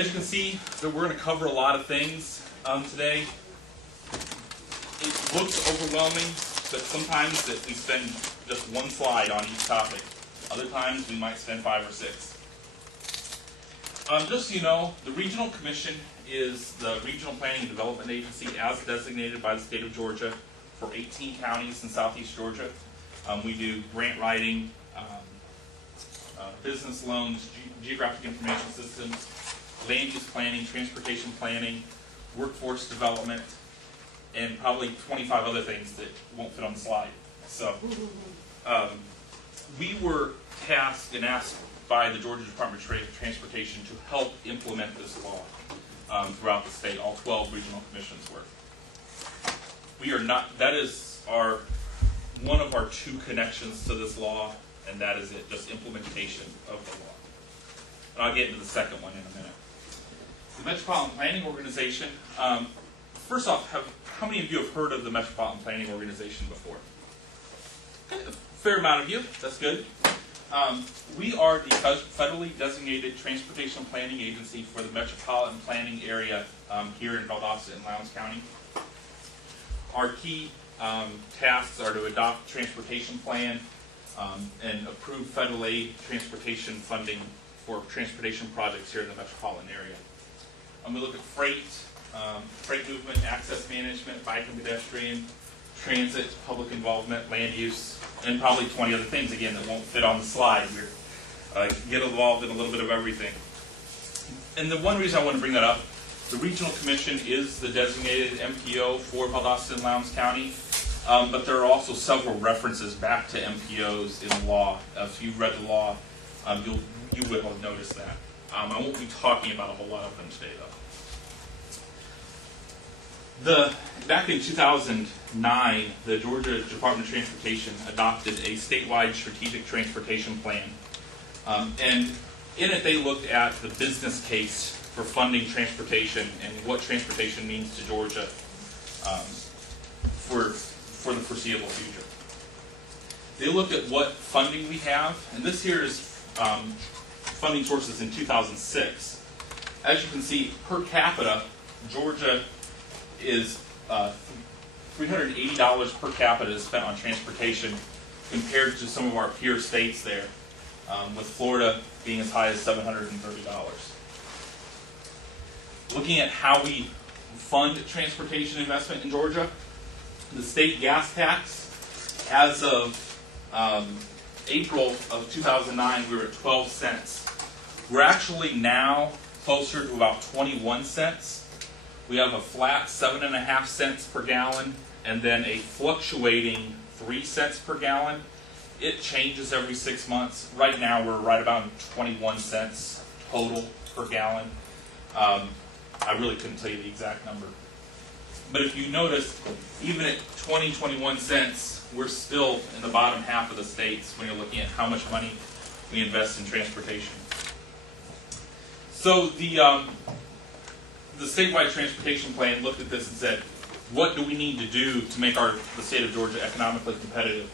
As you can see, we're going to cover a lot of things today. It looks overwhelming, but sometimes we spend just one slide on each topic. Other times we might spend 5 or 6. Just so you know, the Regional Commission is the regional planning and development agency as designated by the state of Georgia for 18 counties in southeast Georgia. We do grant writing, business loans, geographic information systems, land use planning, transportation planning, workforce development, and probably 25 other things that won't fit on the slide. So we were tasked and asked by the Georgia Department of Transportation to help implement this law throughout the state. All 12 regional commissions were. We are not, that is one of our 2 connections to this law, and that is it, just implementation of the law. And I'll get into the second one in a minute. The Metropolitan Planning Organization, first off, how many of you have heard of the Metropolitan Planning Organization before? Okay, a fair amount of you, that's good. We are the federally designated transportation planning agency for the metropolitan planning area here in Valdosta and Lowndes County. Our key tasks are to adopt transportation plan and approve federal aid transportation funding for transportation projects here in the metropolitan area. We look at freight movement, access management, bike and pedestrian, transit, public involvement, land use, and probably 20 other things, again, that won't fit on the slide. We get involved in a little bit of everything. And the one reason I want to bring that up, the Regional Commission is the designated MPO for Valdosta and Lowndes County, but there are also several references back to MPOs in the law. If you've read the law, you will have noticed that. I won't be talking about a whole lot of them today, though. Back in 2009, the Georgia Department of Transportation adopted a statewide strategic transportation plan. And in it, they looked at the business case for funding transportation and what transportation means to Georgia for the foreseeable future. They looked at what funding we have, and this here is funding sources in 2006. As you can see, per capita, Georgia is $380 per capita is spent on transportation compared to some of our peer states there, with Florida being as high as $730. Looking at how we fund transportation investment in Georgia, the state gas tax, as of April of 2009, we were at 12 cents. We're actually now closer to about 21 cents. We have a flat 7.5 cents per gallon and then a fluctuating 3 cents per gallon. It changes every 6 months. Right now we're right about 21 cents total per gallon. I really couldn't tell you the exact number. But if you notice, even at 21 cents, we're still in the bottom half of the states when you're looking at how much money we invest in transportation. So the statewide transportation plan looked at this and said, what do we need to do to make the state of Georgia economically competitive?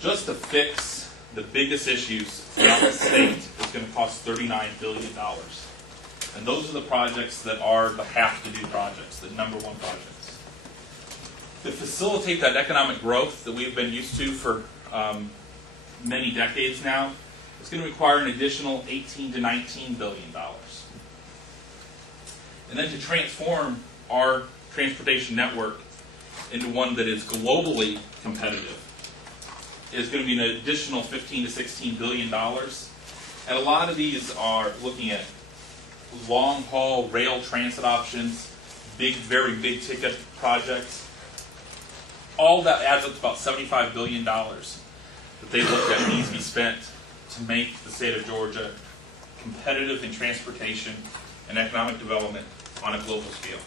Just to fix the biggest issues throughout the state is going to cost $39 billion. And those are the projects that are the have-to-do projects, the #1 projects. To facilitate that economic growth that we've been used to for many decades now, it's going to require an additional $18 to $19 billion. And then to transform our transportation network into one that is globally competitive is going to be an additional $15 to $16 billion. And a lot of these are looking at long-haul rail transit options, very big ticket projects. All that adds up to about $75 billion that they looked at needs to be spent to make the state of Georgia competitive in transportation and economic development on a global scale.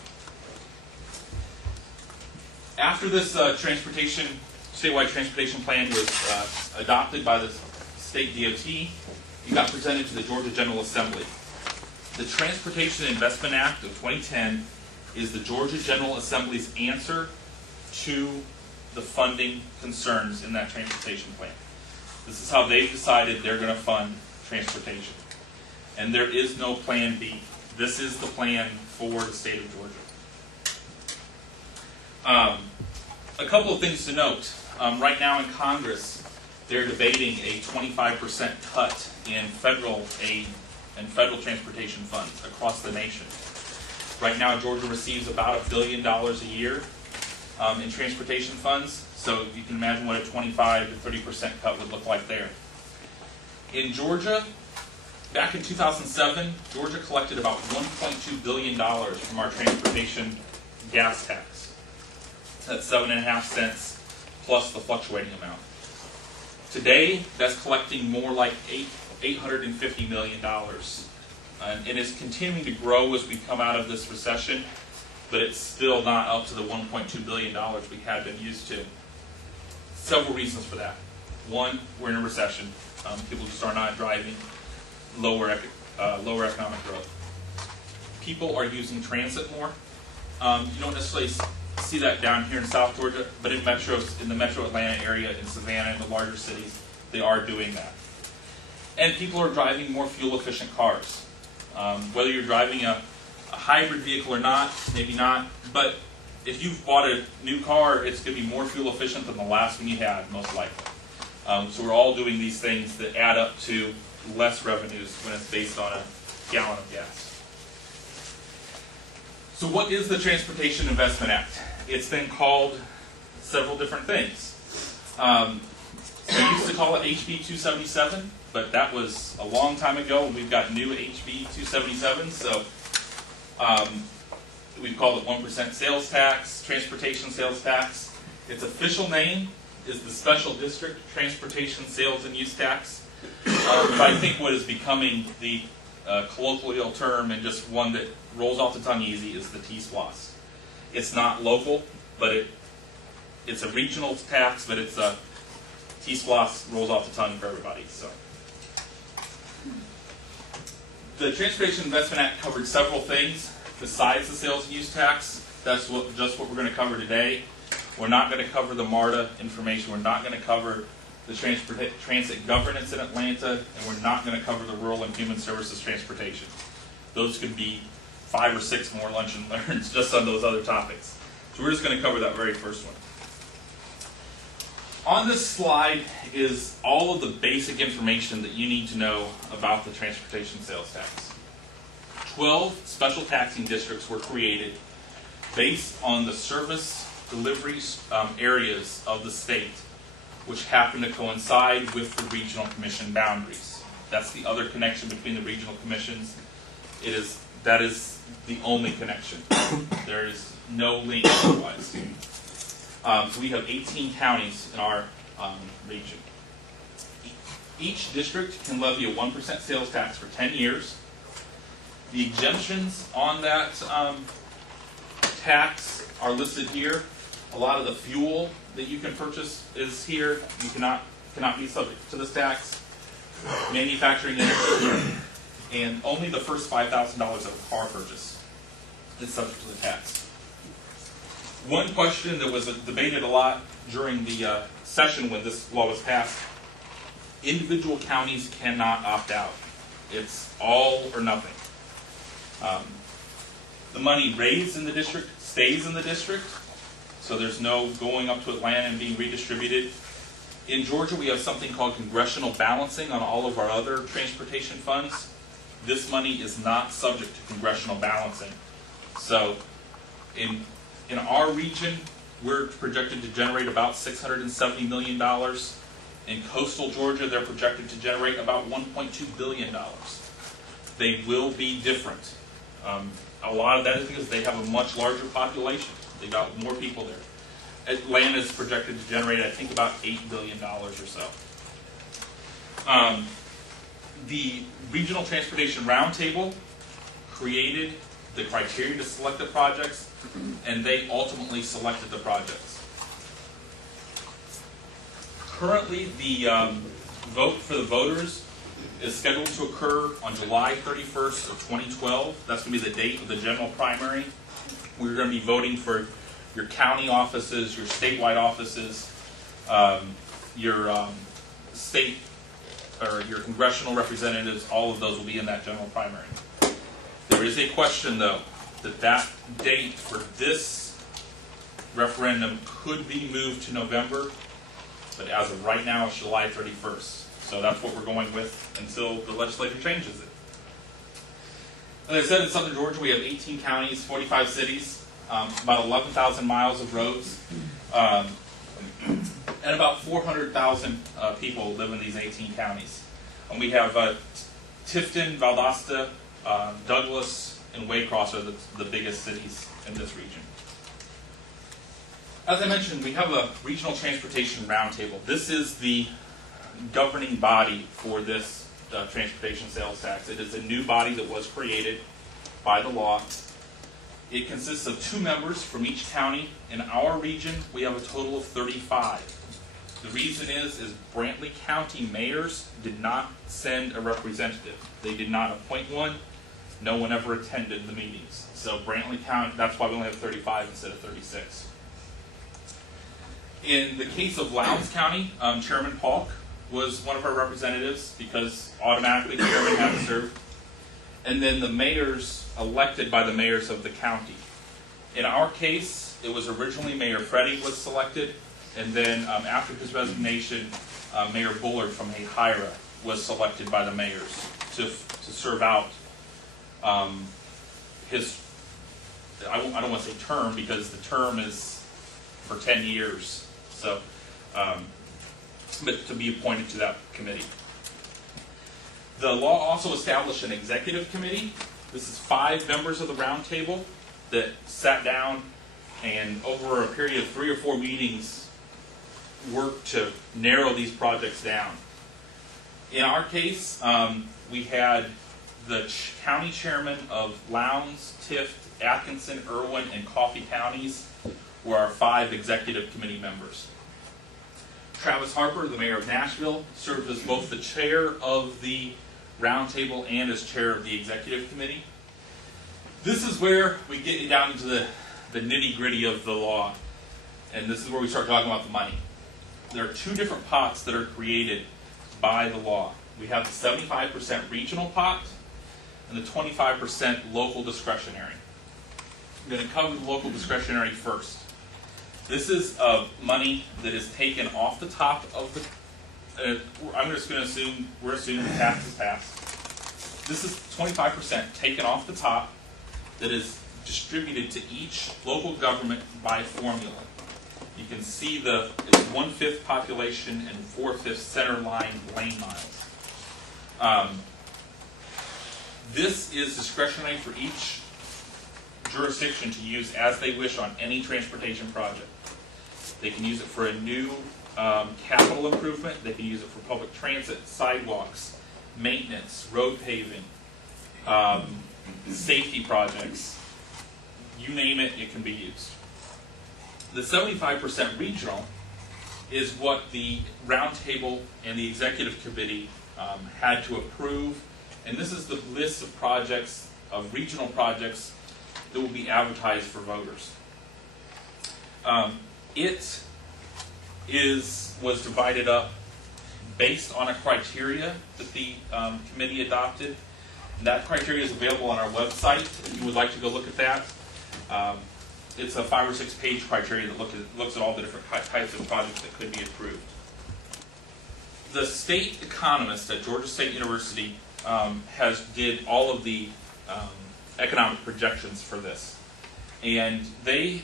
After this statewide transportation plan was adopted by the state DOT, it got presented to the Georgia General Assembly. The Transportation Investment Act of 2010 is the Georgia General Assembly's answer to the funding concerns in that transportation plan. This is how they've decided they're going to fund transportation. And there is no plan B. This is the plan for the state of Georgia. A couple of things to note. Right now in Congress, they're debating a 25% cut in federal aid and federal transportation funds across the nation. Right now, Georgia receives about $1 billion a year in transportation funds, so you can imagine what a 25 to 30% cut would look like there. In Georgia, back in 2007, Georgia collected about $1.2 billion from our transportation gas tax. That's 7.5 cents plus the fluctuating amount. Today, that's collecting more like $850 million. And it's continuing to grow as we come out of this recession, but it's still not up to the $1.2 billion we had been used to. Several reasons for that. One, we're in a recession. People just are not driving. Lower economic growth. People are using transit more. You don't necessarily see that down here in South Georgia, but in the metro Atlanta area, in Savannah, and the larger cities, they are doing that. And people are driving more fuel-efficient cars. Whether you're driving a hybrid vehicle or not, maybe not, but if you've bought a new car, it's going to be more fuel-efficient than the last one you had, most likely. So we're all doing these things that add up to less revenues when it's based on a gallon of gas. So what is the Transportation Investment Act? It's been called several different things. They used to call it HB 277, but that was a long time ago, and we've got new HB 277, so we've called it 1% sales tax, transportation sales tax. Its official name is the Special District Transportation Sales and Use Tax. But I think what is becoming the colloquial term, and just one that rolls off the tongue easy, is the T-SPLOS. It's not local, but it's a regional tax, but it's a T-SPLOS rolls off the tongue for everybody. So, the Transportation Investment Act covered several things besides the sales and use tax. That's just what we're going to cover today. We're not going to cover the MARTA information. We're not going to cover the transit governance in Atlanta, and we're not going to cover the rural and human services transportation. Those could be 5 or 6 more lunch and learns just on those other topics. So we're just going to cover that very first one. On this slide is all of the basic information that you need to know about the transportation sales tax. 12 special taxing districts were created based on the service delivery areas of the state, which happen to coincide with the regional commission boundaries. That's the other connection between the regional commissions. That is the only connection. There is no link otherwise. So we have 18 counties in our region. Each district can levy a 1% sales tax for 10 years. The exemptions on that tax are listed here. A lot of the fuel that you can purchase is here. You cannot be subject to this tax. Manufacturing energy, and only the first $5,000 of a car purchase is subject to the tax. One question that was debated a lot during the session when this law was passed: individual counties cannot opt out. It's all or nothing. The money raised in the district stays in the district, so there's no going up to Atlanta and being redistributed. In Georgia, we have something called congressional balancing on all of our other transportation funds. This money is not subject to congressional balancing. So in our region, we're projected to generate about $670 million. In coastal Georgia, they're projected to generate about $1.2 billion. They will be different. A lot of that is because they have a much larger population. They got more people there. Atlanta is projected to generate, I think, about $8 billion or so. The Regional Transportation Roundtable created the criteria to select the projects, and they ultimately selected the projects. Currently, the vote for the voters is scheduled to occur on July 31st of 2012. That's going to be the date of the general primary. We're going to be voting for your county offices, your statewide offices, your state or your congressional representatives. All of those will be in that general primary. The There is a question, though, that date for this referendum could be moved to November, but as of right now, it's July 31st. So that's what we're going with until the legislature changes it. As I said, in southern Georgia, we have 18 counties, 45 cities, about 11,000 miles of roads, and about 400,000 people live in these 18 counties. And we have Tifton, Valdosta, Douglas, and Waycross are the biggest cities in this region. As I mentioned, we have a regional transportation roundtable. This is the governing body for this transportation sales tax. It is a new body that was created by the law. It consists of 2 members from each county. In our region, we have a total of 35. The reason is Brantley County mayors did not send a representative. They did not appoint one. No one ever attended the meetings. So Brantley County, that's why we only have 35 instead of 36. In the case of Lowndes County, Chairman Polk was one of our representatives because automatically the chairman had to serve. And then the mayors elected by the mayors of the county. In our case, it was originally Mayor Freddie was selected, and then after his resignation, Mayor Bullard from Ahira was selected by the mayors to serve out his, I don't want to say term because the term is for 10 years. So, but to be appointed to that committee. The law also established an executive committee. This is 5 members of the roundtable that sat down and over a period of 3 or 4 meetings worked to narrow these projects down. In our case, we had the county chairman of Lowndes, Tift, Atkinson, Irwin, and Coffee counties were our 5 executive committee members. Travis Harper, the mayor of Nashville, served as both the chair of the roundtable and as chair of the executive committee. This is where we get down into the nitty-gritty of the law, and this is where we start talking about the money. There are 2 different pots that are created by the law. We have the 75% regional pot and the 25% local discretionary. I'm going to cover the local discretionary first. This is money that is taken off the top of the, I'm just going to assume, we're assuming the tax is passed. This is 25% taken off the top that is distributed to each local government by formula. You can see it's 1/5 population and 4/5 center line lane miles. This is discretionary for each jurisdiction to use as they wish on any transportation project. They can use it for a new capital improvement. They can use it for public transit, sidewalks, maintenance, road paving, safety projects. You name it, it can be used. The 75% regional is what the roundtable and the executive committee had to approve. And this is the list of projects, of regional projects, that will be advertised for voters. It was divided up based on a criteria that the committee adopted. And that criteria is available on our website if you would like to go look at that. It's a 5 or 6 page criteria that looks at all the different types of projects that could be approved. The state economist at Georgia State University did all of the economic projections for this. And they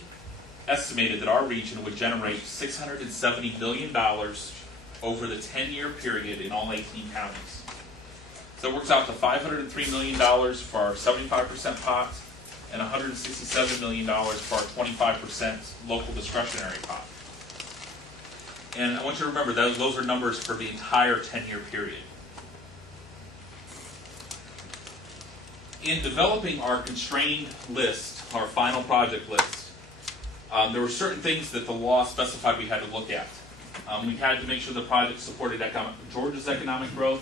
estimated that our region would generate $670 billion over the 10-year period in all 18 counties. So it works out to $503 million for our 75% pot and $167 million for our 25% local discretionary pot. And I want you to remember that those are numbers for the entire 10-year period. In developing our constrained list, our final project list, there were certain things that the law specified we had to look at. We had to make sure the project supported Georgia's economic growth,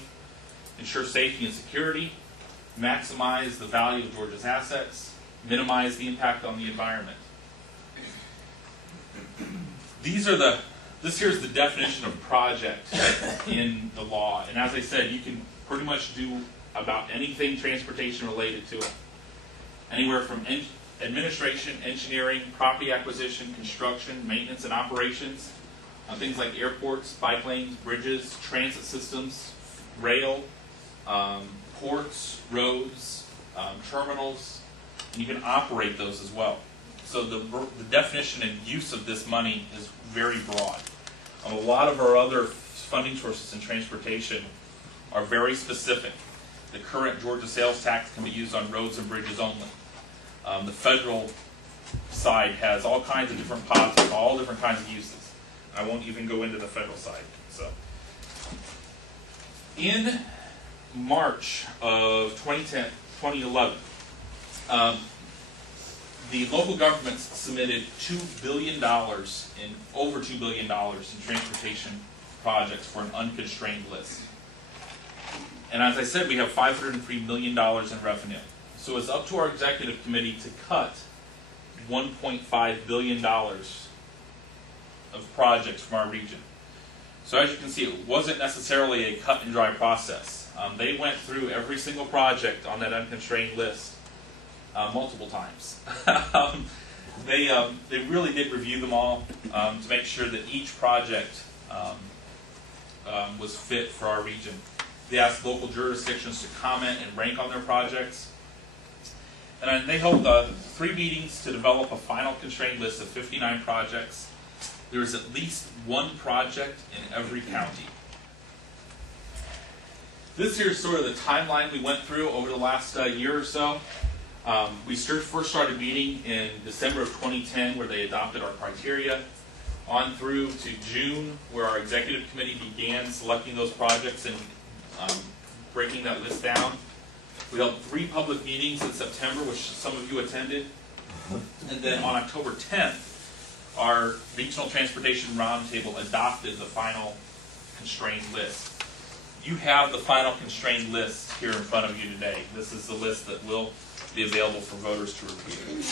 ensure safety and security, maximize the value of Georgia's assets, minimize the impact on the environment. This here's the definition of project in the law. And as I said, you can pretty much do about anything transportation related to it. anywhere from administration, engineering, property acquisition, construction, maintenance, and operations on things like airports, bike lanes, bridges, transit systems, rail, ports, roads, terminals, and you can operate those as well. So the definition and use of this money is very broad. A lot of our other funding sources in transportation are very specific. The current Georgia sales tax can be used on roads and bridges only. The federal side has all kinds of different pots with all different kinds of uses. I won't even go into the federal side. So, in March of 2011, the local governments submitted $2 billion over $2 billion in transportation projects for an unconstrained list. And as I said, we have $503 million in revenue. So it's up to our executive committee to cut $1.5 billion of projects from our region. So as you can see, it wasn't necessarily a cut and dry process. They went through every single project on that unconstrained list multiple times. They really did review them all to make sure that each project was fit for our region. They asked local jurisdictions to comment and rank on their projects. And they held 3 meetings to develop a final constrained list of 59 projects. There is at least one project in every county. This here is sort of the timeline we went through over the last year or so. We first started meeting in December of 2010, where they adopted our criteria, on through to June, where our executive committee began selecting those projects and breaking that list down. We held 3 public meetings in September, which some of you attended. And then on October 10th, our Regional Transportation Roundtable adopted the final constrained list. You have the final constrained list here in front of you today. This is the list that will be available for voters to review.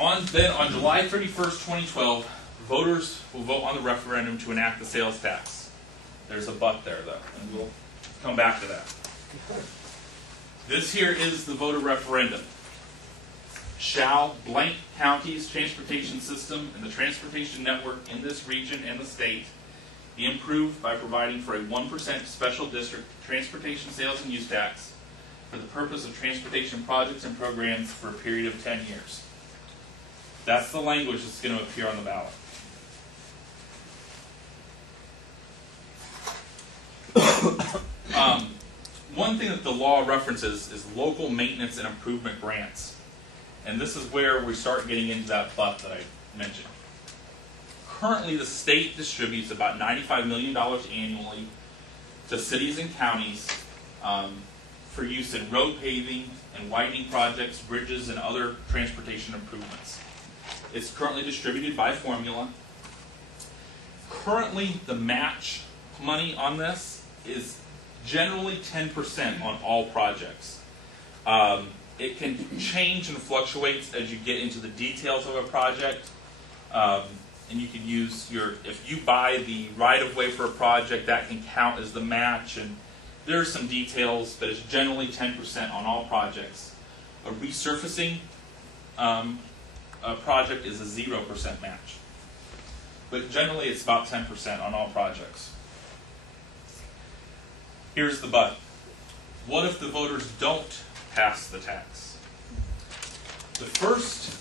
On July 31st, 2012, voters will vote on the referendum to enact the sales tax. There's a but there, though, and we'll come back to that. This here is the voter referendum. Shall blank county's transportation system and the transportation network in this region and the state be improved by providing for a 1% special district transportation sales and use tax for the purpose of transportation projects and programs for a period of 10 years. That's the language that's going to appear on the ballot. One thing that the law references is local maintenance and improvement grants. And this is where we start getting into that but that I mentioned. Currently, the state distributes about $95 million annually to cities and counties for use in road paving and widening projects, bridges, and other transportation improvements. It's currently distributed by formula. Currently, the match money on this is generally 10% on all projects. It can change and fluctuates as you get into the details of a project. And you can use if you buy the right-of-way for a project, that can count as the match. And there are some details, but it's generally 10% on all projects. A resurfacing project is a 0% match. But generally it's about 10% on all projects. Here's the but. What if the voters don't pass the tax? The first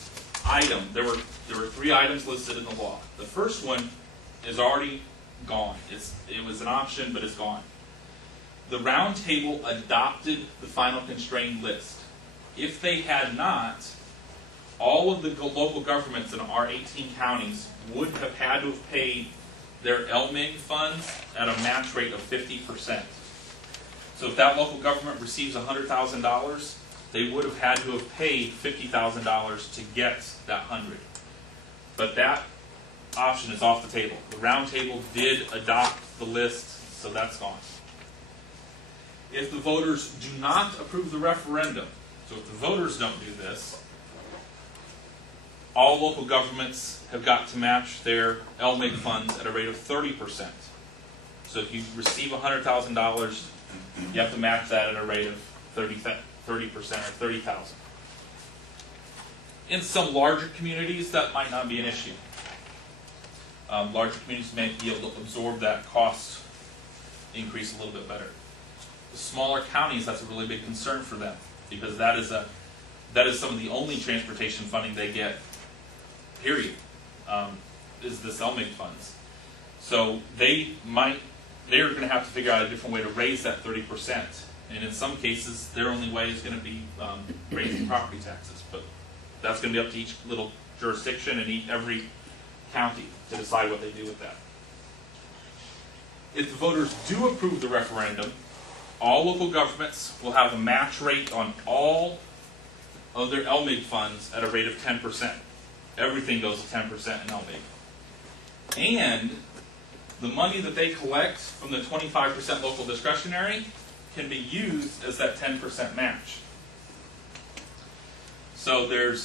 item, there were 3 items listed in the law. The first one is already gone. It was an option, but it's gone. The Roundtable adopted the final constrained list. If they had not, all of the local governments in our 18 counties would have had to have paid their LMIG funds at a match rate of 50%. So if that local government receives $100,000, they would have had to have paid $50,000 to get that 100. But that option is off the table. The Roundtable did adopt the list, so that's gone. If the voters do not approve the referendum, so if the voters don't do this, all local governments have got to match their LMIG funds at a rate of 30%. So if you receive $100,000, you have to match that at a rate of 30% or 30,000. In some larger communities, that might not be an issue. Larger communities may be able to absorb that cost increase a little bit better. The smaller counties, that's a really big concern for them, because that is some of the only transportation funding they get, period, is the LMIG funds. So they're going to have to figure out a different way to raise that 30%. And in some cases, their only way is going to be raising property taxes. But that's going to be up to each little jurisdiction and every county to decide what they do with that. If the voters do approve the referendum, all local governments will have a match rate on all of their LMIG funds at a rate of 10%. Everything goes to 10% in LMIG. And the money that they collect from the 25% local discretionary can be used as that 10% match. So there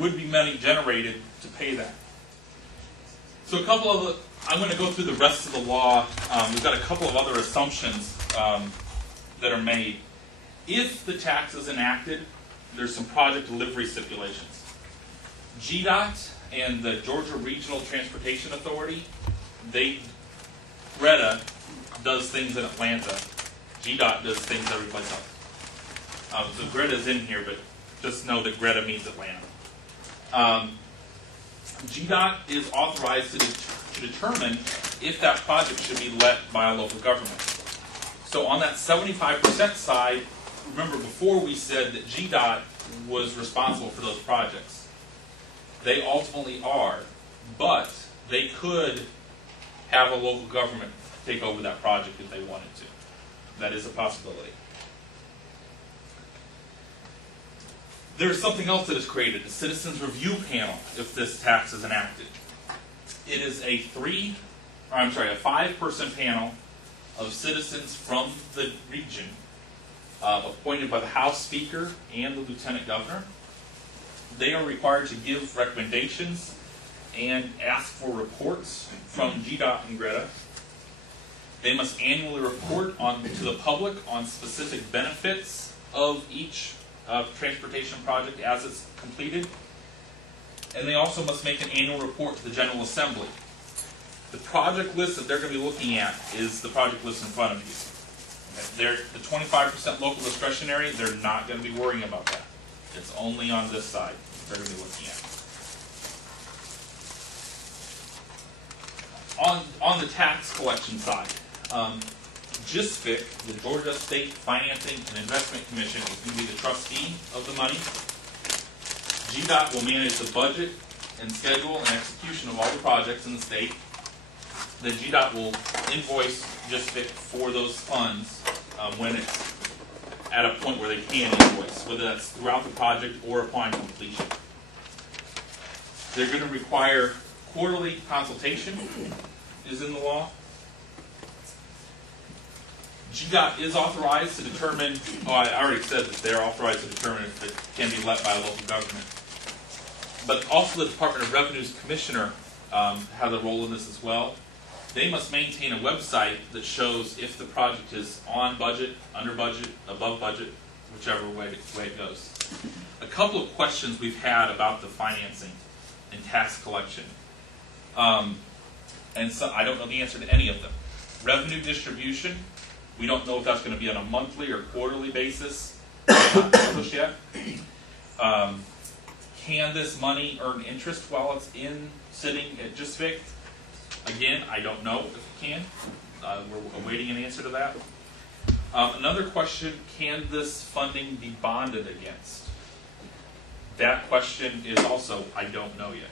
would be money generated to pay that. So I'm going to go through the rest of the law. We've got a couple of other assumptions that are made. If the tax is enacted, there's some project delivery stipulations. GDOT and the Georgia Regional Transportation Authority, GRETA does things in Atlanta. GDOT does things every place else. So GRETA's in here, but just know that GRETA means Atlanta. GDOT is authorized to determine if that project should be let by a local government. So on that 75% side, remember before we said that GDOT was responsible for those projects. They ultimately are, but they could have a local government take over that project if they wanted to. That is a possibility. There's something else that is created, a citizens review panel, if this tax is enacted. It is a 5-person panel of citizens from the region, appointed by the House Speaker and the Lieutenant Governor. They are required to give recommendations and ask for reports from GDOT and GRETA. They must annually report to the public on specific benefits of each transportation project as it's completed. And they also must make an annual report to the General Assembly. The project list that they're going to be looking at is the project list in front of you. Okay. The 25% local discretionary, they're not going to be worrying about that. It's only on this side they're going to be looking at. On the tax collection side, GSFIC, the Georgia State Financing and Investment Commission, is going to be the trustee of the money. GDOT will manage the budget and schedule and execution of all the projects in the state. Then GDOT will invoice GSFIC for those funds when it's at a point where they can invoice, whether that's throughout the project or upon completion. They're going to require quarterly consultation, is in the law. GDOT is authorized to determine, I already said that they're authorized to determine if it can be let by a local government. But also the Department of Revenue's commissioner has a role in this as well. They must maintain a website that shows if the project is on budget, under budget, above budget, whichever way it goes. A couple of questions we've had about the financing and tax collection. And so I don't know the answer to any of them. Revenue distribution, we don't know if that's going to be on a monthly or quarterly basis. It's not published yet. Can this money earn interest while it's sitting at GSFIC? Again, I don't know if it can. We're awaiting an answer to that. Another question, can this funding be bonded against? That question is also, I don't know yet.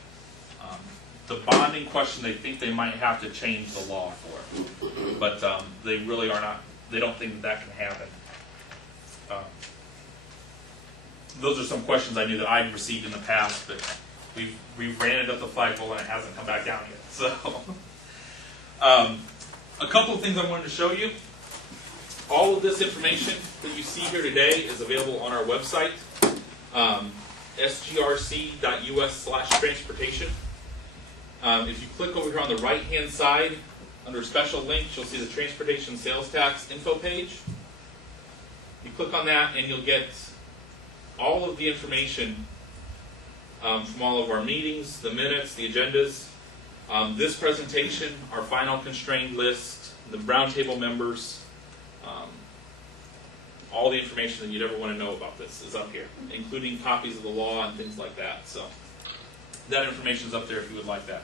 The bonding question, they think they might have to change the law for it. But they really are not, they don't think that can happen. Those are some questions I knew that I'd received in the past, but we've ran it up the flagpole and it hasn't come back down yet. So, a couple of things I wanted to show you. All of this information that you see here today is available on our website, sgrc.us/transportation. If you click over here on the right-hand side, under special links, you'll see the transportation sales tax info page. You click on that and you'll get all of the information from all of our meetings, the minutes, the agendas, this presentation, our final constrained list, the roundtable members, all the information that you'd ever want to know about this is up here, including copies of the law and things like that. So that information is up there if you would like that.